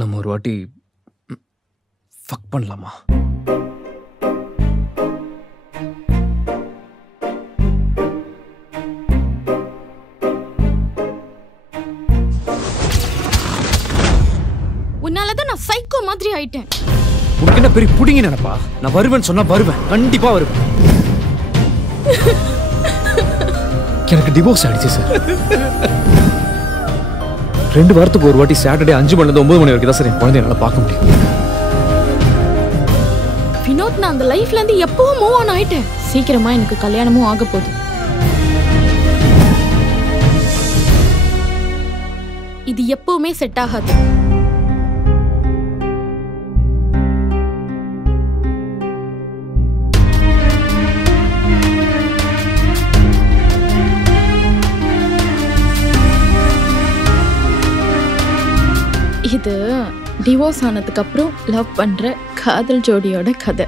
நம்ம ஒரு வாட்டி ஃபக் பண்ணலாமா? உன்னாலதான் நான் சைக்கோ மாதிரி ஆயிட்டேன். உனக்கு என்ன பெரிய புடிங்க நினைப்பா? நான் வருவேன்னு சொன்னா வருவேன், கண்டிப்பா வருவேன். எனக்கு டிவோர்ஸ் ஆயிடுச்சு சார். 2 வாரத்துக்கு ஒரு வாட்டி சாட்டர்டே 5 மணிலேருந்து 9 மணி வரைக்கும் தான் சார் என் குழந்தைய என்னால் பார்க்க முடியும். வினோத், நான் அந்த லைஃப்ல இருந்து எப்பவும் மூவ் ஆன் ஆயிட்டேன். சீக்கிரமா எனக்கு கல்யாணமும் ஆக போகுது. இது எப்பவுமே செட் ஆகாது. இது டிவோர்ஸ் ஆனதுக்கு அப்புறம் லவ் பண்ற காதல் ஜோடியோட கதை.